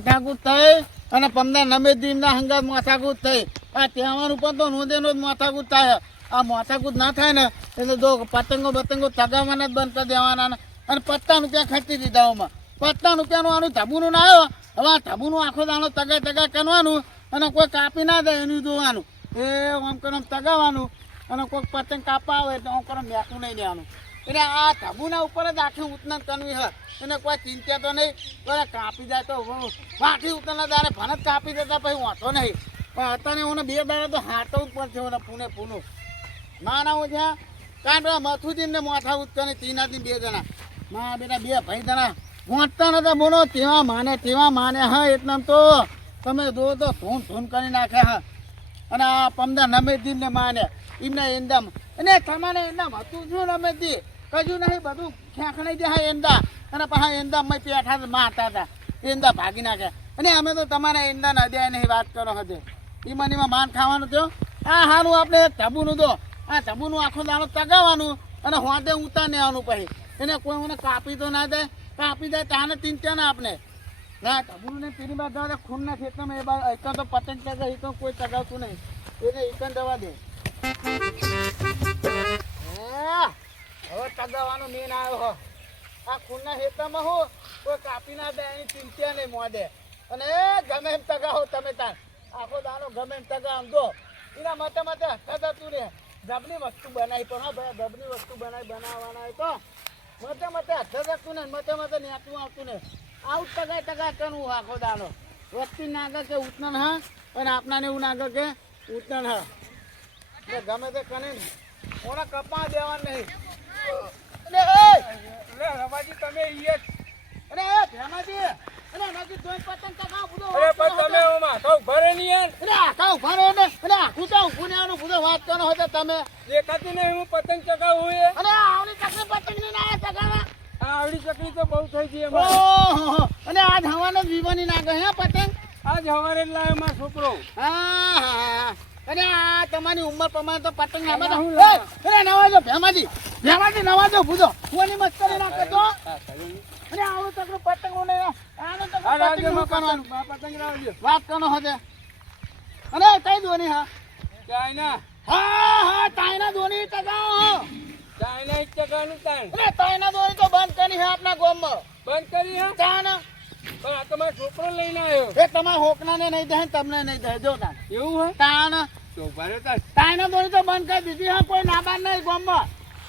માથાકૂટ થઈ અને 15 નમે દીમના હંગાત માથાકૂટ થઈ. આ તહેવાર ઉપર તો નોંધેનો જ માથાકૂટ થાય. આ માથાકૂટ ના થાય ને એટલે જો પતંગો ચગાવવાના જ બંધ કરી દેવાના અને 50 રૂપિયા ખર્ચી દીધા આમાં. 50 રૂપિયાનું આનું ઢબુનું ના આવ્યો. હવે આ ઢબુનું આખો દાણો તગા કરવાનું અને કોઈ કાપી ના દે એનું જોવાનું. એ આમ કરો તગાવવાનું અને કોઈ પતંગ કાપવા આવે તો આમ કરો મેકું નહીં લેવાનું. એટલે આ ઢબુના ઉપર જ આખી ઉતનન કરવી હોય એને કોઈ ચિંતા તો નહીં. કોઈ કાપી જાય તો આખી ઉતનના દાડે ભણ જ કાપી દેતા પછી વાંધો નહીં. પણ અત્યારે હું 2 દાડા તો હાટવું જ પડશે મને પૂનું ના ના હું જ્યાં કારણ પેલા મથુજીને માથા ઉતરે તીનાથી 2 જણા ના બેટા 2 ભાઈ જણા વાંચતા નતા બોલો તેવા માને હા એટલામ તો તમે જો તો ધૂન કરી નાખે હા. અને આ 15 નમેદીને માને એમને એંદામ અને તમારે એંદામ હતું શું નમેદી કજું નહીં બધું ખેંખણી દે હા એંદા અને પાછા એંદામાં પેઠા મારતા હતા એંદા ભાગી નાખે. અને અમે તો તમારા એંદા ના દે નહીં વાત કરો હશે એમાં માન ખાવાનું થયો. આ સારું આપણે ઢબુનું દો આ ઢબુનું આખો દાણો તગાવવાનું અને હોંધે ઉતાર લેવાનું પછી એને કોઈ મને કાપી તો ના દે કાપી જાય તાને ચિંતા ના આપણે ના ઢબુને પીરી બાદ ખૂન ના ખેતરમાં એ બાદ એક તો પતંગ ચગાવે એ તો કોઈ ચગાવતું નહીં એને એકન દવા દે. હવે ચગાવવાનો મેન આવ્યો હો આ ખૂનના ખેતરમાં હું કોઈ કાપી ના દે એની ચિંતા નહીં મોદે. અને ગમે એમ તગાવો તમે તાર આખો દાણો ગમે એમ તગાવ દો એના મતે થતું રે જબની વસ્તુ બનાવી પણ હા ભાઈ જબની વસ્તુ બનાવવાના તો મતે થતું ને મતે નેતું આવતું ને આવું ટકા કરવું આખો દાણો વસ્તી ના આગળ કે ઉતનન હા અને આપણાને એવું ના આગળ કે ઉતનન હા ગમે તે કરે ઓને કપા દેવાનું નહીં. રવાજી તમે અરે ભેમાજી અરે નજી જોઈ પતંગ ચગાવ બધો અરે પણ તમે ઓમાં તો ભરે નહીં યાર. અરે આખા ભરે ને અરે આખું તો ઉભુનેવાનું બધો વાત કરો હતો તમે દેખાતું નહીં હું પતંગ ચગાવું એ. અરે આવડી ચકલી પતંગ ની ના ચગાવા આ આવડી ચકલી તો બહુ થઈ ગઈ ઓહો અને આજ હવાનો જીવની ના ગયો હે પતંગ આજ હવારે જ લાવ્યો મારો છોકરો. હા અરે આ તમારી ઉંમર પ્રમાણે તો પતંગ ના બધા અરે નવાજો ભેમાજી નવાજો ભૂજો કોની મસ્કરી ના કરતો. અરે આવું તો પતંગ ને આનો તો પતંગ કરવાનું પતંગ લાવજો વાત કરનો હશે. અરે કઈ દોની હા ચાઇના હા તાઈના દોની તગાઓ ચાઇના એક ચગાનું તાણ અરે તાઈના દોની તો બંધ કરી હે આપના ગામમાં બંધ કરી હા. તાના પણ આ તમારો છોકરો લઈને આવ્યો એ તમારા હોકનાને નહીં દે તમને નહીં દે જો તાન એવું હોય તાના તો ભરે તાર તાઈના દોની તો બંધ કરી દીધી હા કોઈ ના બાર નહીં ગામમાં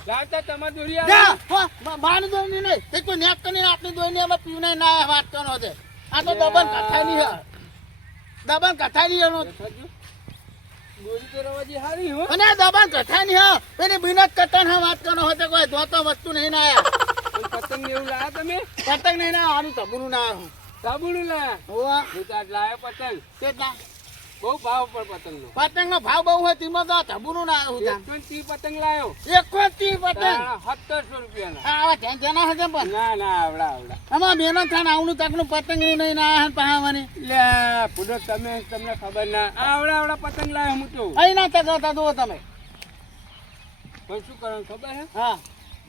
લાવતા તમાર દોરી જા આવે બાર દોની નહીં તે કોઈ નેક કરીને આપની દોની અમે પીવને ના વાત કરો છે. આ તો દબન કથાની હે દબન કથાની એનો દોરી તો રવાજી હારી હો. અને દબન કથાની હે એની બિનત કતન હે વાત કરો હતે કોઈ ધોતો વસ્તુ નહીં ના આયા પતંગ એવું લાયા તમે પતંગ નહીં ના આનું તબુનું ના હું સાબુનું લાયા હોવા હું તો આજ લાયો પતંગ કેટલા બહુ ભાવ પર પતંગનો પતંગનો ભાવ બહુ હોય તેમાં તો તબુનું ના હું 130 પતંગ લાયો 130 પતંગ 1700 રૂપિયાના. આવા ધ્યાન ધ્યાન હશે પણ ના આવડા આમાં બેનો થાન આવનું તકનું પતંગનું નહીં ના આયા પહાવાની લે પુડો તમને ખબર ના આવડા પતંગ લાયો હું તો અહીં ના તગાવતા દો તમે પણ શું કરવાનું ખબર હે હા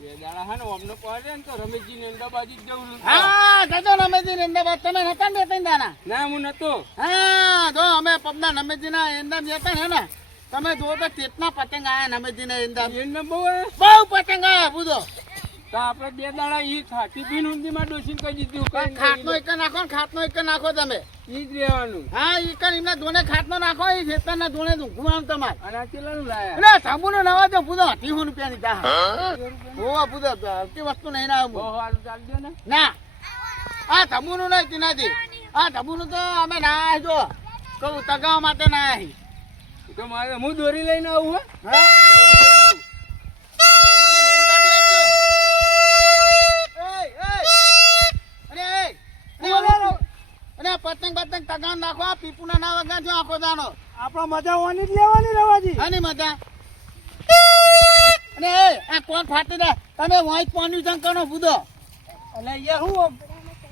2 દાડા હે ને અમને પડે ને તો રમેશજી ને અમદાવાદ જવું હા જતો નમેજી ને અમદાવાદ તમે નતા ને 2-3 દાના ના હું નતો. હા જો અમે પબના નમેજી ના એંદામ જતા હે ને તમે જો તો કેટલા પતંગ આયા નમેજી ના એંદામ એને બહુ હે બહુ પતંગ આયા બુધો તો આપણે 2 દાડા ઈ ખાતી પીન ઊંધીમાં ડોસીને કહી દીધું કઈ ખાટનો એક નાખો ને ખાટનો એક નાખો તમે ઈ જ રહેવાનું. હા ઈ કન એમના ધોને ખાટનો નાખો ઈ ખેતરના ધોને ઊંઘું આમ તમાર અને આ કેટલાનું લાયા એટલે સાબુનો નવા જો બુધો 80 રૂપિયાની તા હોવા બુધો હલકી વસ્તુ નહીં ના બહુ સારું ચાલજો ને. ના આ તબુનું નહીં તીનાથી આ તબુનું તો અમે ના જો કહું તગાવા માટે ના આવી તો મારે હું દોરી લઈને આવું હે પતંગ તગાવ નાખો પીપુના ના વગાડજો આખો દાનો આપડે મજા હોવાની જ લેવાની રવાજી. આની મજા અને આ કોણ ફાટી દે તમે વાંચ પાણી જંકનો બુધો એટલે યાર હું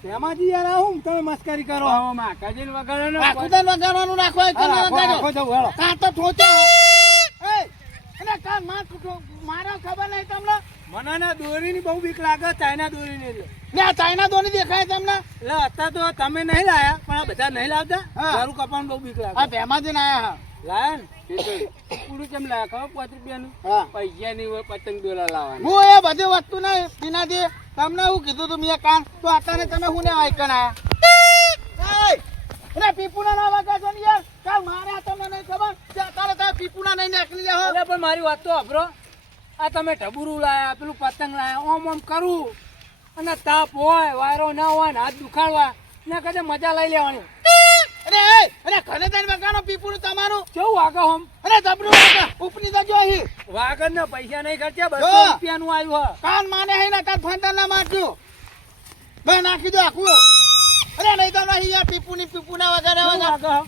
ભેમાજી યાર આવું તમે મસ્કરી કરો. આવો માં કજીન વગાડો ને આખું દાન વગાડવાનું નાખો એક કના વગાડો કાં તો ઠોચા એ અને કાં મારો ખબર નહીં તમને મને ને દોરીની બહુ બીક લાગે ચાઇના દોરીની એટલે ને આ ચાઇના દોરી દેખાય તમને અત્યારે તો તમે નહીં લાયા પણ આ બધા નહીં લાવતા હા. મારું કપાણ બહુ બીક લાગે આ ભેમાજી ના આયા લાયા ને પૂરું કેમ લાયા ખબર 5 રૂપિયાનું હા પૈસા ની હોય પતંગ દોરા લાવવાના હું એ બધી વસ્તુ નહીં પીનાજી તમને હું કીધું તું મેં કાન તો અત્યારે તમે હું ને આઈકન આયા અરે પીપુના ના વાગા છો ને યાર કાલ મારા તમને નહીં ખબર કે અત્યારે તમે પીપુના નહીં નીકળી જાઓ અરે પણ મારી વાત તો સાંભળો આ તમે ઢબુરું લાયા પેલું પતંગ લાયા ઓમ ઓમ કરું અને તાપ હોય વાયરો ના હોય ને હાથ દુખાડવા ને કદે મજા લઈ લેવાની અરે ઘરે જઈને વગાડો પીપુનું તમારું કેવું વાગે હોમ અરે જબરું વાગે ઉપની જજો અહીં વાગર ને પૈસા નહીં ખર્ચ્યા જો. 200 રૂપિયાનું આવ્યું હે કાન માને હે ને તાર ફંદર ના મારજો બે નાખી દો આખું અરે નહીં તો નહીં યાર પીપુના વગાડે કેવું વગાડ વાગે હે?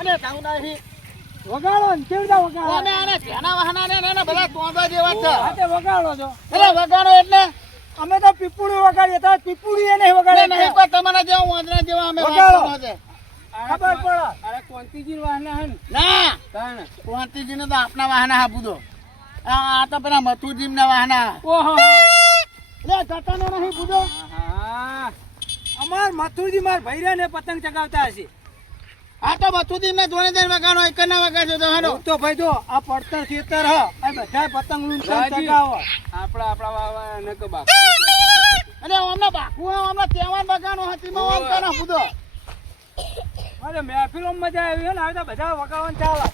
અરે જાઉં નહીં વગાડો ને કેવી રીતે વગાડો અમે આને તેના વાહના ને બધા તોંદા જેવા છે હા તે વગાડો છો અરે વગાડો એટલે અમે તો પીપુડી વગાડીએ તો પીપુડી એ નહીં અરે નહીં વગાડે કોઈ તમારા જેવા વાંદરા જેવા અમે વગાડો. વાંદરા છે ખબર પડે અરે કોંતીજી વાહના હે ને ના તાણે કોંતીજીને તો આપના વાહના આપું દો આ તો પેલા મથુજીના વાહના ઓહો લે કાકાને નહીં પૂછો હા અમાર મથુરજી માર ભૈરા ને પતંગ ચગાવતા હશે આ તો મથુજીને જોડે જઈને વગાડો એક ના વગાડજો તો હેડો તો ભાઈ જો આ પડતર ખેતર હ આ બધા પતંગ લૂંટતા ચગાવો આપણા વાવા ન કબા અને અમને બાકુ અમને તહેવાર વગાડો હતી માં ઓમ કરો પૂછો અરે મહેફિલો મજા આવી હે ને હવે તો બધા વગાડવાનું ચાલે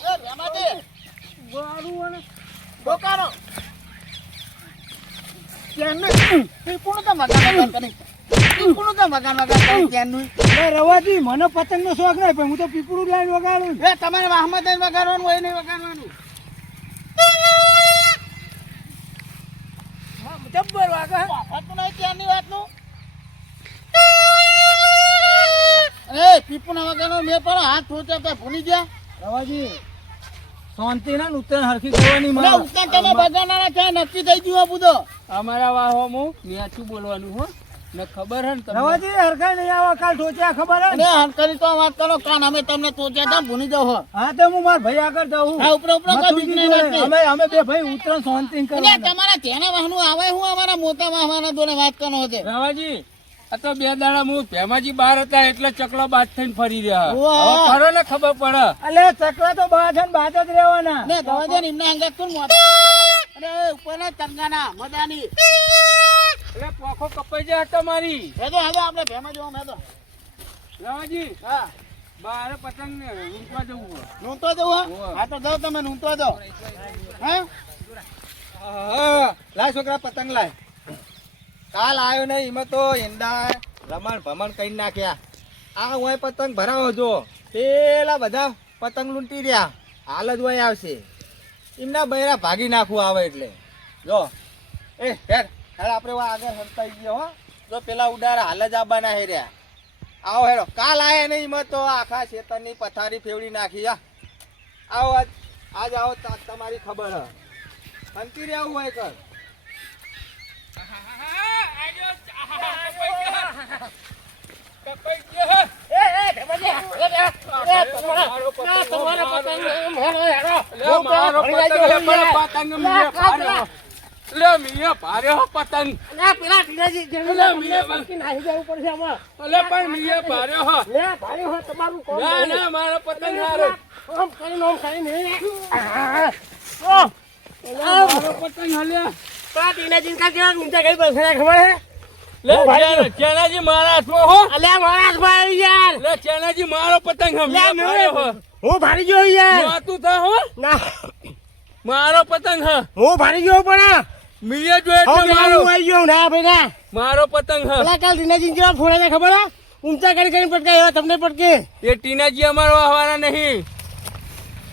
એ રેમાજી વારું અને બોકારો કેનું પીપુનું તો વગાડ કરી પીપુનું તો વગાડ કરી કેનું એ રવાજી મને પતંગનો શોખ નહીં પણ હું તો પીપળું લાઈન વગાડું એ તમારે વાહમાં જઈને વગાડવાનું હોય નહીં વગાડવાનું જબ્બર વાગે હે. વાપરતું નહીં ત્યાંની વાતનું એ પીપુના વગાડવાનું મેં પણ હાથ ઠોચ્યા તો ભૂલી ગયા રવાજી શાંતિ ના ઉત્તરાયણ હરખી કરવાની મને ઉત્તર તમે બગાડનારા છે નક્કી થઈ ગયું આ બધો અમારા વાહો હું ન્યાચું બોલવાનું હો ને ખબર હે ને રવાજી હરખા નહીં આવા કાલ ઠોચ્યા ખબર હે અને હંકરી તો વાત કરો કાન અમે તમને તોચ્યા હતા ભૂલી જાઓ હો હા તો હું માર ભાઈ આગળ જાઉં આ ઉપરો ઉપરો કોઈ બીક નહીં લાગતી અમે બે ભાઈ ઉત્તરાયણ શાંતિ એટલે તમારા તેના વાહનું આવે હું અમારા મોટા વાહવાના જોડે વાત કરવાનો હતો રવાજી આ તો 2 દાડા હું ભેમાજી બહાર હતા એટલે ચકલો બાદ થઈને ફરી રહ્યા ઓહો. હવે ખરો ને ખબર પડે અલે ચકલા તો બાદ છે ને બાદ જ રહેવાના ને ગવાજન એમના અંગત કોણ મોટા અરે ઉપરના તરગાના મજાની એટલે પોખો કપાઈ જાય તમારી હેદો હેદો આપણે ભેમાં જોવા મેદો રવાજી હા બહાર પતંગ ને રૂંટવા જવું હોય નૂંટો જવું હા હા તો જાઓ તમે નૂંટો જાઓ હા લાય છોકરા પતંગ લાય કાલ આવ્યો નહીં એમાં તો ઈંડા રમણ ભમણ કઈ નાખ્યા આ હોય પતંગ ભરાવો જો પેલા બધા પતંગ લૂંટી રહ્યા હાલ જ હોય આવશે એમના બૈરા ભાગી નાખવું આવે એટલે જો એ હેડ હેડ આપણે આગળ હંતાઈ ગયો હો જો પેલા ઉડારા હાલ જ આવવાના હે રહ્યા આવો હેડો કાલ આયા નહીં એમાં તો આખા ખેતરની પથારી ફેવડી નાખી આવો આજ આવો તમારી ખબર હ હંતી રહેવું હોય કર ચેનાજી મારા હાથમાં હો અલ્યા મારા હાથમાં યાર લે ચેનાજી મારો પતંગ હમ હું ભારી ગયો યાર માતું થા હો ના મારો પતંગ હ હું ભારી ગયો પણ મીએ જો એટલે મારો આવી ગયો ના ભાઈ ના મારો પતંગ હ પેલા કાલ દિનાજી કેવા ફોડા ને ખબર હે ઊંચા કરી પટકાય તમને પટકે એ ટીનાજી અમારો આવવાના નહીં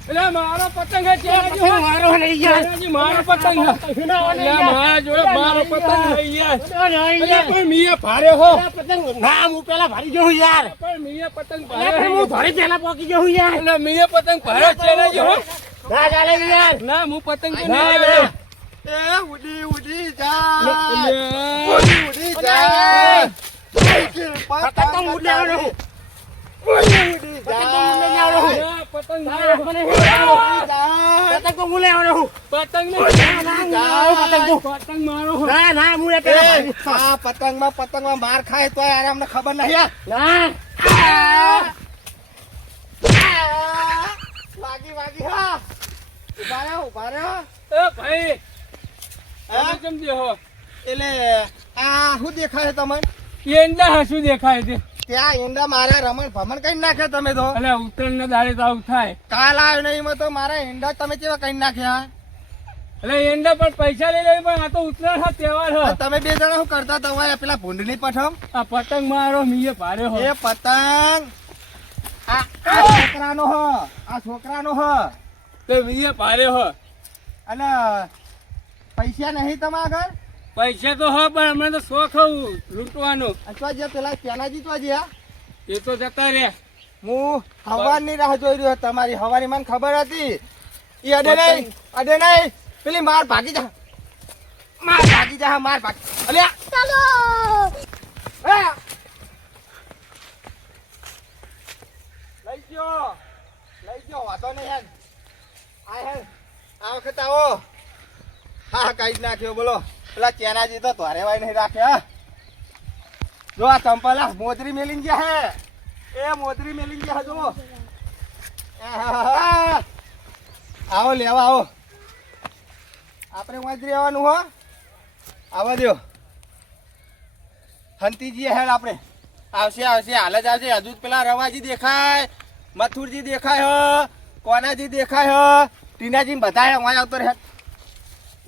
એટલે મારો પતંગ હે ચેનાજી હો મારો લઈ ગયા ચેનાજી મારો પતંગ હ એટલે મારા જોડે મારો પતંગ લઈ ગયા પણ મીએ ભારે હો પતંગ ના હું પેલા ભારી ગયો યાર પણ મીએ પતંગ ભારે હું ભારી પેલા પોકી ગયો યાર એટલે મીએ પતંગ ભારે ચેનાજી હો ના ચાલે યાર ના હું પતંગ તો ના, નહીં ના. એ ઉડી ઉડી જા ઉડી ઉડી જા પતંગ ઉડાવવાનો ઉડી જા પતંગ જા. પતંગ તો હું લેવાનો છું. પતંગ ને પતંગ મારો છું. ના ના હું એ, આ પતંગમાં માર ખાય તોય આને અમને ખબર નહીં આ. ના વાગી હા ઉભા રહ્યો એ ભાઈ હા? તમે કેમ દેહો એટલે આ શું દેખાય તમને એંડા હસું દેખાય છે ત્યાં ઈંડા મારા રમણ ભમણ કઈ નાખ્યા તમે તો એટલે ઉત્તરાયણ ના દાડે તો આવું થાય કાલ આવ્યો નહીં એમાં તો મારા ઈંડા તમે કેવા કઈ નાખ્યા એટલે એંડા પણ પૈસા લઈ લે પણ આ તો ઉત્તરાયણ હા તહેવાર હ તમે બે જણા શું કરતા તમારે પેલા ભૂંડની પઠમ આ પતંગ મારો મીએ ભારે હો એ પતંગ આ છોકરાનો હ તે મીએ ભારે હો અને પૈસા નહીં તમારા આગળ પૈસા તો હ પણ હમણાં તો શોખ હું લૂંટવાનો અથવા જે પેલા પેલાજી તો જ્યાં એ તો જતા રે હું હવાની રાહ જોઈ રહ્યો તમારી હવાની મને ખબર હતી એ અડે નહીં પેલી માર ભાગી જા માર ભાગી અલ્યા ચાલો લઈ ગયો વાતો નહીં હેન આ વખત આવો હા કઈ જ નાખ્યો બોલો પેલા ચેનાજી તો તોરેવાય નહીં રાખે હા જો આ ચંપલ મોજરી મેલીન ગયા હે એ મોજરી મેલીન ગયા જો આહા. આવો લેવા આવો આપણે મોજરી આવવાનું હો આવવા દો હંતીજી હેડ આપણે આવશે હાલ જ આવશે હજુ પેલા રવાજી દેખાય મથુરજી દેખાય હ કોનાજી દેખાય હ ટીનાજી બધા વાય આવતો રહે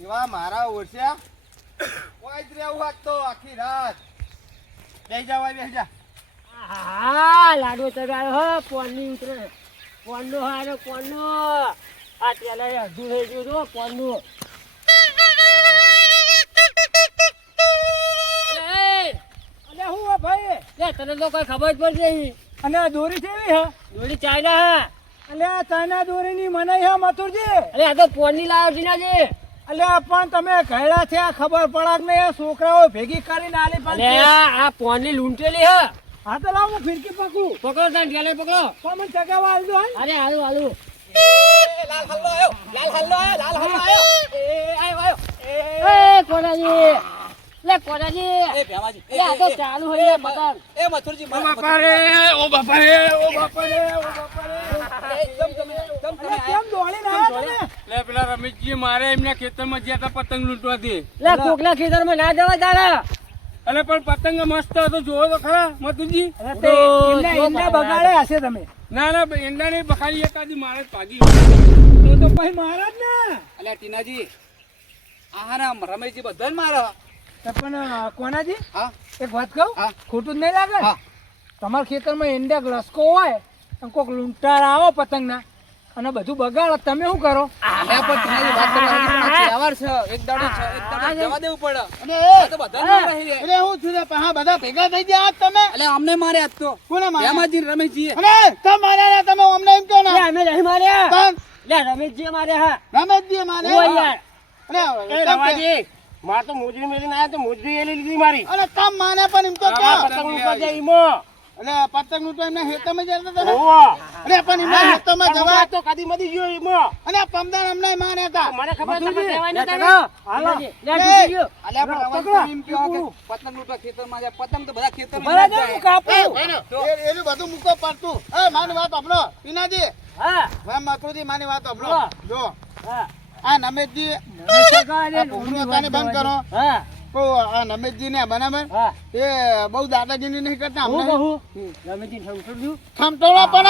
એવા મારા ઓછ્યા વાય જ રહેવું આજ તો આખી રાત બેસી જા હા લાડુ ચગાડો હો પોનની ઉતરે પોનનો હારો પોનનો આ પેલા અડધું થઈ ગયું તો પોનનું અલે હું ભાઈ લે તને તો કોઈ ખબર જ પડશે નહીં અને દોરી કેવી હે દોરી ચાઇના હે અલે ચાઇના દોરીની મનાઈ હે મથુરજી અરે આ તો પોનની લાવ્યો જીનાજી અલે પણ તમે ઘેડા છે ખબર પડાક ને છોકરાઓ ભેગી કરીને આલી પણ આ પોનની લૂંટેલી હે હા તો લાવ હું ફિરકી પકડું પકડો તાન ગેલે પકડો પણ મને ચગાવા આવજો અરે હાલું લાલ હલ્લો આયો એ કોનાજી લે કોનાજી એ ભેમાજી એ આ તો ચાલુ હે પતંગ એ મથુરજી બાપા રે ઓ બાપા રે કેમ દોડી ના લે પેલા રમેશજી મારે એમના ખેતરમાં જ્યાં તા પતંગ લૂંટવાથી લે કોકના ખેતરમાં ના જવા દાડા અરે પણ પતંગ મસ્ત હતો જોવો તો ખરા મથુરજી એમના બગાડે હશે તમે ના એંડા નહીં બખાડી એકાદી મારે જ ભાગી તો પછી મારા જ ને અલ્યા ટીનાજી આહારા રમેશજી બધા જ મારા પણ કોનાજી હા એક વાત કહું હા. ખોટું જ નહીં લાગે હા. તમારા ખેતરમાં એંડા લસકો હોય અને કોઈક લૂંટાર આવો પતંગના અને બધું બગાડો તમે શું કરો અલ્યા પણ ટીનાજી વાત કરવાની તહેવાર છે એક દાડો જવા દેવું પડે અને આ તો બધા મારા હે એટલે હું છું ને હા બધા ભેગા થઈ ગયા આજ તમે અલ્યા અમને મારે આજ તો કોને માર્યા? ભેમાજી રમેશજી અને તમે માર્યા તમે અમને એમ કહો ને અમે નહીં માર્યા તન લે રમેશજી માર્યા હા રમેશજી ઓ માર્યા યાર અને એ રવાજી માર તો મોજરી મેલીને આયા તો મોજરી એલી લીધી મારી અને તમ માને પણ એમ તો કહો પતંગ ઉપર જઈ ઈમો એટલે પતંગ નું તો એમને હેતમાં જ હતા તમે ઓવો અરે પણ એમના હેતમાં જવા તો કદી મદી ગયો ઈમો અને પમદાર અમને માર્યા હતા મને ખબર તમે મથુરજી, કહેવાની લે તમે ટકા. હાલો લે એ, ડૂબી ગયો અલ્યા પણ પકડો. રમેશજી એમ કહો કે પતંગ લૂંટવા ખેતરમાં જાય પતંગ તો બધા ખેતરમાં બરાબર જાય. હું કાપું એનું બધું મૂકો પડતું એ માની વાત આપણો પીનાજી હા ભાઈ મકરુજી માની વાત આપણો હા. જો હા આ નમેશજી આ ભૂખનું હતાને બંધ કરો હા તો આ નમેશજી ને બરાબર હા એ બહુ દાદાગીરી નહીં કરતા હું અમને કહું રમેશજી સમજું ખમટોળો પણ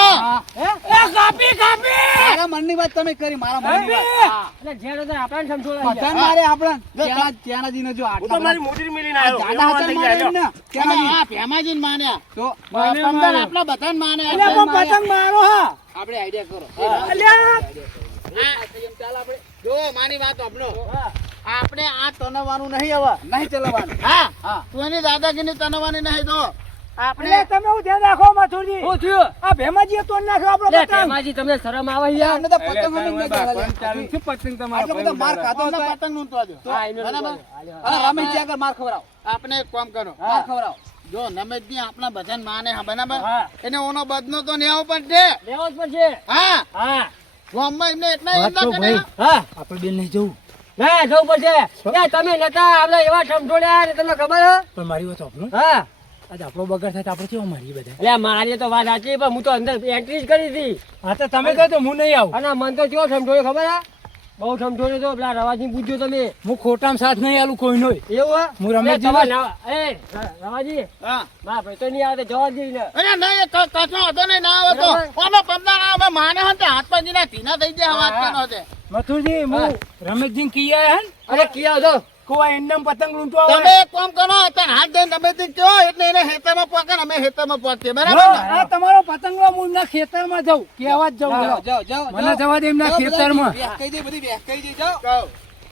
હે એ કાપી મારા મનની વાત તમે કરી મારા મનની વાત એટલે જેનો તો આપણને સમજોડા બધા મારે આપણા ત્યાંનાજીનો જો હું તો મારી મોટી મેલીને આવ્યો દાદા હતા મારે એમને ત્યાંનાજી આ ભેમાજીને માન્યા તો મને પમદાર માર્યા. આપણા બધાને માન્યા એટલે પણ પતંગ મારો હા આપણે આઈડિયા કરો અલ્યા જો માની વાત આપણો હા આપણે આ તનવાનું નહીં હવે નહીં ચલાવવાનું હા હા. તું એની દાદાગીરી તનવાની નહીં તો આપણે એટલે તમે હું ધ્યાન રાખો મથુરજી શું થયું આ ભેમાજીએ તોડ નાખ્યો આપણો પતંગ ભેમાજી તમને શરમ આવે યાર અમને તો પતંગ અમે નહીં ચાલુ ચલાવવાની. છે પતંગ આટલો બધો માર ખાધો અમને હતો. પતંગ લૂંટવા દો હા, એનો બરાબર અને રમેશજી આગળ માર ખવડાવો આપણે એક કામ કરો માર ખવડાવો જો નમેશજી આપણા બધાને માને હા બરાબર હા. એને ઓનો બદનો તો લેવો પડશે લેવો જ પડશે હા હા ગામમાં એમને એટલા એમ ના કરે હા આપણે બેન નહીં જવું ના જવું પડશે એ તમે નતા આપણે એવા સમજોડ્યા ને તમને ખબર હે પણ મારી વાત આપણું હા આજ આપણો બગાડ થાય તો આપણે કેવો મારીએ બધા એટલે મારી તો વાત સાચી પણ હું તો અંદર એન્ટ્રી જ કરી હતી હા તો તમે કહો તો હું નહીં આવું અને મન તો કેવો સમજોડ્યો ખબર હે બહુ સમજોડ્યો તો પેલા રવાજી પૂછ્યો તમે હું ખોટામાં સાથ નહીં આલું કોઈ નો એવું હે હું રમેશજી રવાજી હા ના ભાઈ તો નહીં આવે તો જવા જ દઈ ને અરે નહીં કશો હતો નહીં ના આવે તો અમે પમદાર અમે માને હન તે હાથ પગીના ઢીના થઈ ગયા વાત કરનો છે મથુરજી હું રમેશજી કી આયા હે અરે કિયા દો કોઈ એમનેમ પતંગ લૂંટવા તમે આવે એક કામ કરો અત્યારે હાથ દઈને તમે થી કયો એટલે એને હેતરમાં પકડ અમે હેતરમાં પકડીએ બરાબર જો, ને? આ તમારો પતંગલો હું એમના ખેતરમાં જાઉં કેવા જ જાઉં મને જવા દે એમના ખેતરમાં કહું.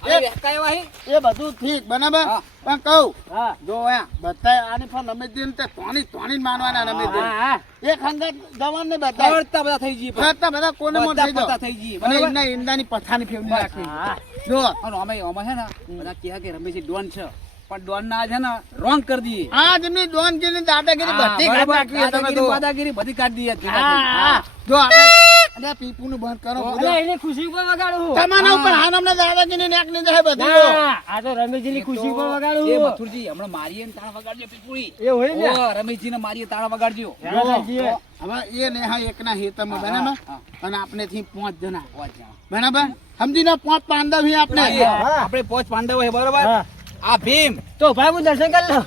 એ બધું ઠીક બરાબર પણ કહું હા જો બધા આની પણ રમેશજી ને તોણી માનવાના રમેશજી હા હા એક હંગાત જવાન ને બધા બધા થઈ જઈએ ફરતા બધા કોને મોટ થઈ જાઓ. થઈ જઈએ અને એમના ઈંડાની પથાની ફેવડી રાખી હા જો અમે છે ને બધા કહે કે રમેશજી ડોન છે પણ ડોન ના છે ને રોંગ કરી દઈએ આ જેમની ડોનગીરી દાદાગીરી બધી કાઢી નાખી તમે તો. દાદાગીરી બધી કાઢી દઈએ હા, હા. જો આપણે પીપુનું બંધ કરો અરે બધું. એની ખુશી પર વગાડું તમારા ઉપર હાનમને દાદાગીરી નાખની જાય બધું ના આ તો રમેશજીની ખુશી પર વગાડું એ મથુરજી હમણાં મારીએ ને તાળ વગાડજો પીપુડી એ હોય ને રમેશજી ને મારીએ તાળ વગાડજો રાધાજી. હવે એ ને હા એકના હેતમાં બરાબર હા. અને આપણે થી 5 જણા બરાબર સમજીને 5 પાંડવ હી આપણે હા. આપણે પોચ પાંડવો છે બરોબર હા. આ ભીમ તો ભાઈ હું દર્શન કરી લઉં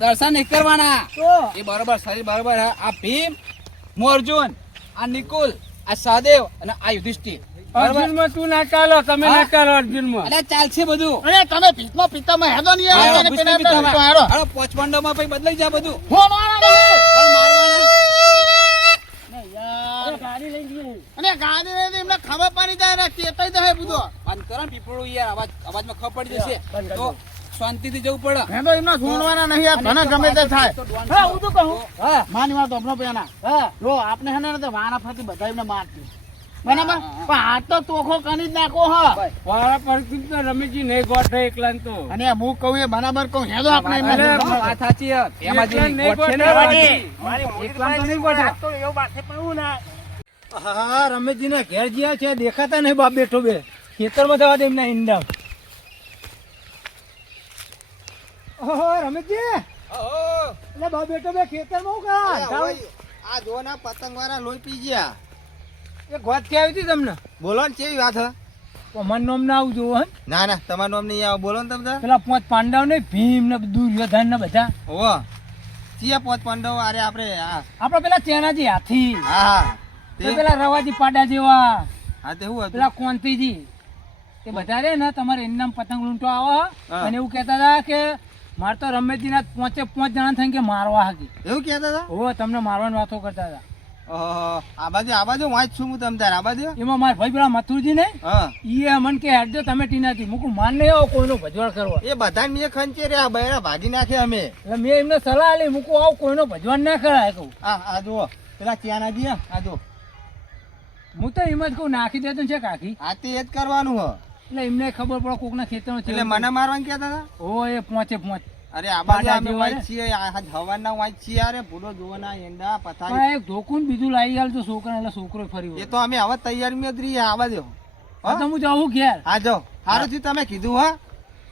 દર્શન નહીં કરવાના તો એ બરોબર શરીર બરોબર હે. આ ભીમ હું અર્જુન આ નિકુલ આ સહદેવ અને આ યુધિષ્ઠિર અર્જુનમાં તું ના ચાલો તમે હા. ના ચાલો અર્જુનમાં અરે ચાલશે બધું અરે તમે ભીતમાં પિતામાં હેદો નહીં આવે હા, એને ગુસ્સે પેલા પીતામાં. તો હારો હાલો, પોચ પાંડવમાં પછી બદલાઈ જાય બધું ફોન વાળા નહીં. પણ મારવાના ને યાર અરે ગાડી લઈ જઈએ અને ગાડી ને એમને ખબર પડી જાય ને ચેતાઈ જાય બધું બંધ કરો ને પીપળું યાર અવાજમાં ખબર પડી જશે બંધ કરી તો દો. શાંતિથી જવું પડે મેં તો એમના સુણવાના નહીં આ ઘણા ગમે તે થાય તો ડોન હા હું તો કહું હા માની વાત હમણાં પેલા હા જો આપણે હે ને તો વાના ફરતી બધા એમને મારતી બરાબર પણ હાથ તો ચોખ્ખો કરી જ નાખો હા વાળા પરથી તો રમેશજી નહીં ગોઠે એકલા તો અને હું કહું એ બરાબર કહું હેદો આપણે એમને અરે, સુણવા. વાત સાચી હે. એમાં જે નહીં ગોઠ છે ને, ગોઠે. એકલા તો નહીં ગોઠે. તો એવું બાથે પડવું ના હા રમેશજી ના ઘેર જ્યાં છે દેખાતા નહીં બાપ બેઠો બે ખેતરમાં જવા દે એમના ઈંડા ઓહો રમેશજી એટલે બાપ બેઠો બે ખેતરમાં હું કા આ જો ના પતંગ વાળા લોહી પી ગયા એ ગોત કે આવી હતી તમને બોલો ને કેવી વાત હે મન નામ ના આવું જોવો હે ના ના તમારું નામ નહીં આવે બોલો ને તમે તાર. પેલા પાંચ પાંડવ ને ભીમ ને દુર્યોધન ને બધા હોવે ચિયા પોચ પાંડવો અરે આપણે હા આપડે પેલા ચેનાજી હાથી હા તો પેલા રવાજી પાડા જેવા હા તે શું હતું પેલા કોંતીજી એ બધા રે ને તમારે એમનામ પતંગ લૂંટો આવો હા. અને એવું કહેતા હતા કે મારે તો રમેશજી ના 5 જણા થઈને કે મારવા હાકી એવું કહેતા હતા ઓ તમને મારવાની વાતો કરતા હતા ઓહો આ બાજુ વાંચ છું હું તમ તાર આ બાજુ એમાં મારા ભાઈ પેલા મથુરજી ને હા ઈ મન કે હેડજો તમે ટીનાથી મૂકું માન નહીં આવો કોઈનો ભજવાડ કરવા એ બધા મેં ખંચે રહ્યા બૈરા ભાગી નાખે અમે એટલે મેં એમને સલાહ આલી મૂકું આવો કોઈનો ભજવાડ ના કરાય કહું આ જુઓ પેલા ક્યાંના જી આ જો હું તો એમ જ કહું નાખી દેતો છે કાકી આ તે એ જ કરવાનું હો એટલે એમને ખબર પડે કોકના ખેતરમાં છે એટલે મને મારવાનું કહેતા હતા ઓ એ 5 અરે આ બાજુ બાડા અમે જેવા વાંચ ને? છીએ આ હવાના વાંચ છીએ અરે ભૂલો જોવાના એંડા પણ પથારી એક ધોકું ને બીજું લાવી હાલ તો છોકરા એટલે છોકરો ફરી એ વળે. તો અમે હવે તૈયારીમાં જ રહીએ આવા દો હા તો હું જાઉં ઘેર હા જો સારું થયું તમે કીધું હા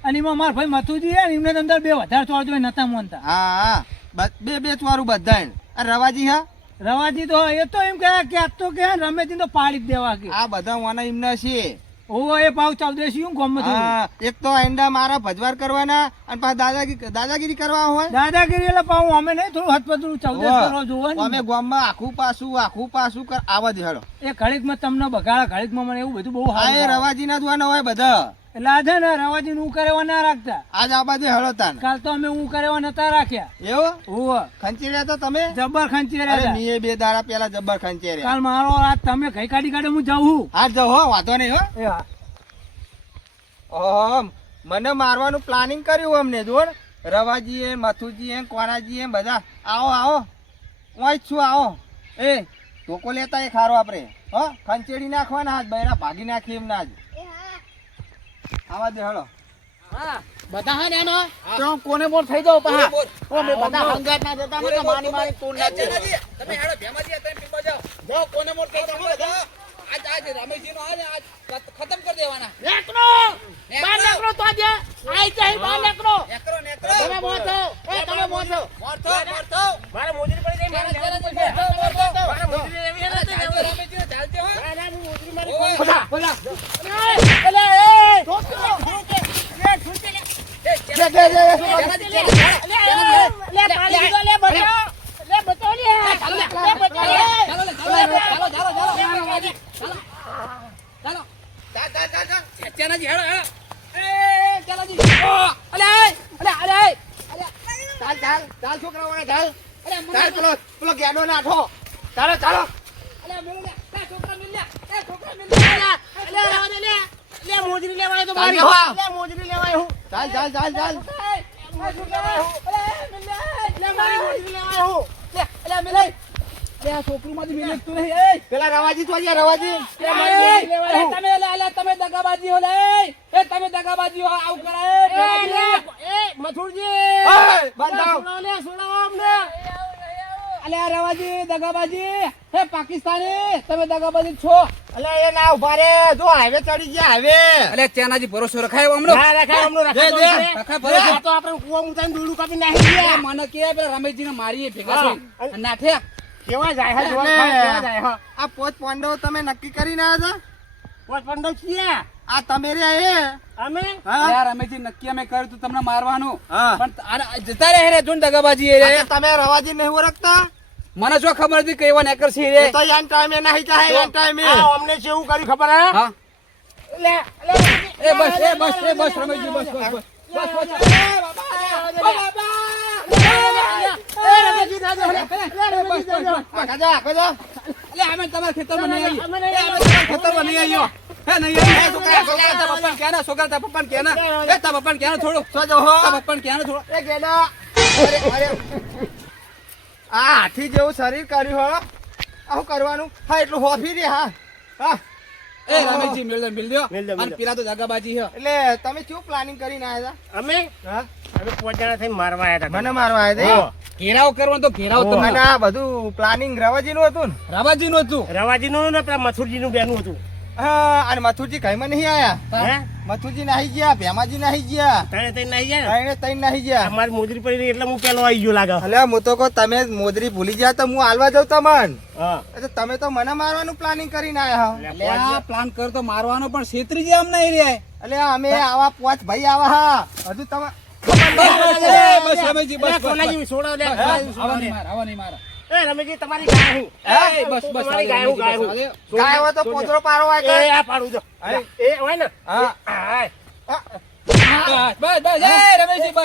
અને એમાં મારા ભાઈ મથુજી હે ને એમને તો અંદર 2 વધારે ચોર જોઈ નતા મોનતા હા હા બે ચોરું બધા આ રવાજી હા રવાજી તો એ તો એમ કહે કે આ તો કે રમેશજી તો પાડી જ દેવા કે આ બધા વાના એમના છે ઓ એ પાવ ચૌદેશી હું ગમે હા એક તો એંડા મારા ભજવાર કરવાના અને પાછા દાદાગીરી કરવા હોય દાદાગીરી એટલે પાવ અમે નહીં થોડું હથપતરું ચૌદેશ હોવે. કરો જોવો અમે ને ગામમાં આખું પાછું કર આવા દે હેડો એ ઘડીકમાં તમને બગાડા ઘડીકમાં મને એવું બધું બહુ આ એ સારું રવાજી ના જોવાના હોય બધા એટલે આ છે ને રવાજી નું કરેવા ના રાખતા આજ આવા દે હેડો તાન કાલ તો અમે હું કરેવા નતા રાખ્યા એવું ઓવે ખંચી રહ્યા હતા તમે જબ્બર ખંચી અરે રહ્યા મીએ 2 દાડા પેલા જબ્બર ખંચી રહ્યા કાલ મારો રાત તમે કઈ કાઢી કાઢે હું જાઉં હા જાઓ હો વાંધો નહીં હો એ હા ઓહો મને મારવાનું પ્લાનિંગ કર્યું અમને જોડ રવાજી મથુજી કોનાજી બધા આવો આવો હું છું આવો એ ધોકો લેતા એ ખારો આપણે હો ખંચેડી નાખવાના હાથ બૈરા ભાગી નાખી એમના જ આવા દે હળો હા બધા હે ને એનો તો કોને મોર થઈ જાવ પા મોર. ઓ મે બધા હંગાત ના જતા ને કે મારી મારી તોડ ના દે તમે હેડો ભેમાજી તમે પીપા જાઓ જાઓ કોને મોર થઈ જાવ બધા આજ રમેશજી નો આજ ખતમ કરી દેવાના નેકરો બાર નેકરો તો આજે આઈ જાય બાર નેકરો નેકરો નેકરો તમે મોથો એ તમે મોથો મોરતો મોરતો મારે મોજરી પડી જાય મારે મોજરી લેવી હે ને રમેશજી ને ચાલજો હો મારે મોજરી મારી ઓય, બધા. બોલા અલે એ ઠોકો લે ઠોકે લે દે દે દે લે પાલી દીધો લે બચો લે બચો લે લે બચો લે ચાલો રમેશજી ચાલો ચાનાજી હેડો હેડો એ ચાનાજી અલે અલે ચાલ ચાલ ચાલ છોકરાઓ ચાલ અરે મને ચાલ પેલો ગેડો નાઠો ચાલો ચાલો અલે મેલ લે એ છોકરા મેલ લે એ છોકરા મેલ લે રાવ દે લે મોજરી લેવાય તો ચાલ મારી જવા. લે મોજરી લેવાય હું ચાલ ચાલ ચાલ ચાલ મોજરી લેવાય હું લે મારી મોજરી લેવાય હું અલે મેલ લે આ છોકરીમાંથી મેલ તું નહીં એ પેલા રવાજી તો અહીંયા રવાજી લે મારી મોજરી લેવાય હું તમે દગાબાજી હો લે એ તમે દગાબાજી હો આવું કરે એ મથુરજી ઓય, બંધાવ. સુણાવો અમને અલે આ રવાજી દગાબાજી હે પાકિસ્તાની તમે દગાબાજી છો અલે એ ના ઉભા રે જો હાઈવે ચડી ગયા હાઈવે અલે ત્યાંનાજી ભરોસો રખાયો હમણો ના રખાય અમને દે, દે. રખાય ભરોસો આ તો આપણે કુવા મુતાઈને દોરડું કાપી નાખી એ ગયા મને કે પેલા રમેશજીને મારીએ ભેગા હા. થઈ નાઠે કેવા જાય હે જોવા એટલે કેવા જાય હે આ પોચ પાંડવો તમે નક્કી કરીને આવ્યા પોત પંડો છીએ હતા આ તમે રે એ અમે હા યાર રમેશજી નક્કી અમે કર્યું તું તમને મારવાનું હા. પણ અરે જતા રહે રે જોન દગાબાજી એ રે આ તો તમે રવાજી નહીં ઓળખતા મને શું ખબર હતી કે એવા નેકર છે રે એ તો યાન ટાઈમે નહીં ચાહે યાન ટાઈમે આ અમને છે એવું કર્યું ખબર હે હા લે એ બસ રમેશજી બસ કાકા કાકા અલે અમે તમારા ખેતરમાં નહીં અમે આવી નહીં એ અમે તમારા ખેતરમાં નહીં આવ્યો હે નહીં આવી છોકરા પપ્પાને કહેના છોકરા તા પપ્પાને કહેના એ તા પપ્પાને કહેના થોડો સોજો હો તા પપ્પાને કહેના થોડો એ ગેડા અરે અરે આ હાથી જેવું શરીર કર્યું હો આવું કરવાનું હા એટલું હોફી રે હા હા એ રમેશજી મિલ દો મિલ દો, મિલ અને દો. પેલા તો દગાબાજી છે એટલે તમે શું પ્લાનિંગ કરીને આવ્યા અમે હતા હા અમે 5 જણા થઈને મારવા આવ્યા હતા મને મારવા આવ્યા હો. ઘેરાવ કરવાનો તો ઘેરાવ હતા તમે અને આ બધું પ્લાનિંગ રવાજીનું હતું ને રાવાજી નું હતું રવાજીનું ને પેલા મથુરજીનું બેનું હતું હા અને મથુરજી કઈમાં નહીં આયા હે મથુરજી નાહી ગયા ભેમાજી નાહી ગયા તને તઈ નહીં જાય ને ત્રણે ત્રણ નાહી ગયા અમારી મોજરી પડી રહી એટલે હું પેલો આવી ગયો લાગે અલે હું તો કહું તમે મોદરી ભૂલી ગયા તો હું હાલવા જાઉં તમન હા એટલે તમે તો મને મારવાનું પ્લાનિંગ કરીને આયા હો એટલે આ પ્લાન કર તો મારવાનો પણ છેતરી જાય આમ નહીં રે એટલે અમે આવા પોચ ભાઈ આવા હા હજુ તમે બસ રમેશજી બસ કોનાજી છોડો લે આવા નહીં માર એ રમેશજી તમારી ગાય હું એ બસ તમારી ગાય હું ગાય હું ગાય હોય તો પોતરો પારો હોય એ કે આ પાડું જો હા. એ હોય ને હા. હા બસ એ રમેશજી બસ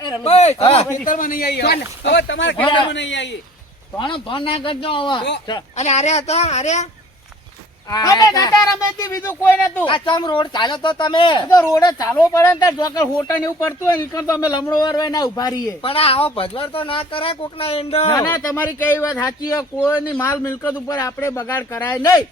એ રમેશ. બસ તમારા હા. ખેતરમાં નહીં આવી હવે તમારા ખેતરમાં નહીં આવી ભણો ભણ ના કરજો હવે તો અને આરે હતા આરે આ અમે નતા રમેશજી બીજું કોઈ નતું આ ચમ રોડ ચાલો તો તમે તો રોડે ચાલવો પડે ને જોકર હોટલ એવું પડતું હોય નીકળ તો અમે લમડો વારવાય ના ઉભા રહીએ પણ આવો ભજવડ તો ના કરાય કોક ના એંડો ના ના તમારી કઈ વાત સાચી હોય કોઈની માલ મિલકત ઉપર આપણે બગાડ કરાય નહીં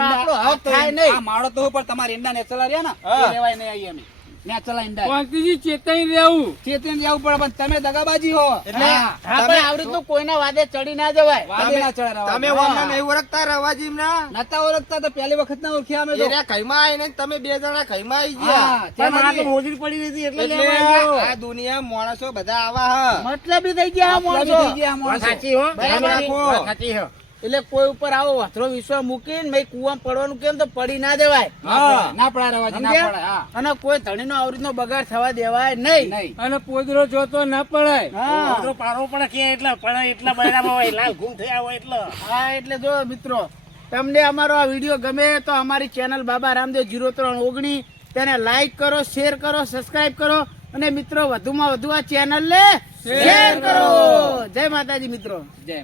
આપણો હક થાય આ નહીં માળો તો પણ તમારા ઈંડા નેચલા રહ્યા ને હા. એ લેવાય નહીં આવી અમે નેચલા ઈંડા શાંતિજી ચેતાઈ રહેવું ચેતન જવું પડે પણ તમે દગાબાજી હો એટલે હા. હા પણ આવડી તો કોઈના વાદે ચડી ના જવાય વાદે ના ચડાવવા. તમે ઓમને નહીં ઓળખતા રવાજી ના નતા ઓળખતા તો પહેલી વખત ના ઓળખ્યા અમે તો એરા કઈમાં આવીને તમે બે જણા કઈમાં આવી હા, ગયા પણ આ તો ત્યાંનાજી. મોજરી પડી રહી હતી એટલે એટલે લેવા આવ્યો. આ દુનિયા માણસો બધા આવા હ મતલબી થઈ ગયા મતલબી થઈ ગયા આ માણસો. સાચી હો બરાબર રાખો. સાચી હો એટલે કોઈ ઉપર આવો વથરો વિશ્વાસ મૂકીને ભાઈ કુવામાં પડવાનું કેમ તો પડી ના દેવાય ના પડાય, ના પડાય રવાજી, ના સમજ્યા? પડાય, હા. અને કોઈ ધણીનો આવરીનો બગાડ થવા દેવાય નહીં નહીં. અને પોદરો જોતો ના પડાય હા. પોદરો પાડવો પડે કે એટલે પડે એટલા બૈરામાં હોય લાલ ગુમ થયા હોય એટલે હા એટલે જો મિત્રો તમને અમારો આ વિડીયો ગમે તો અમારી ચેનલ બાબા રામદેવ 0319 તેને લાઈક કરો, શેર કરો, સબસ્ક્રાઇબ કરો અને મિત્રો વધુમાં વધુ આ ચેનલ ને શેર કરો. જય માતાજી મિત્રો. જય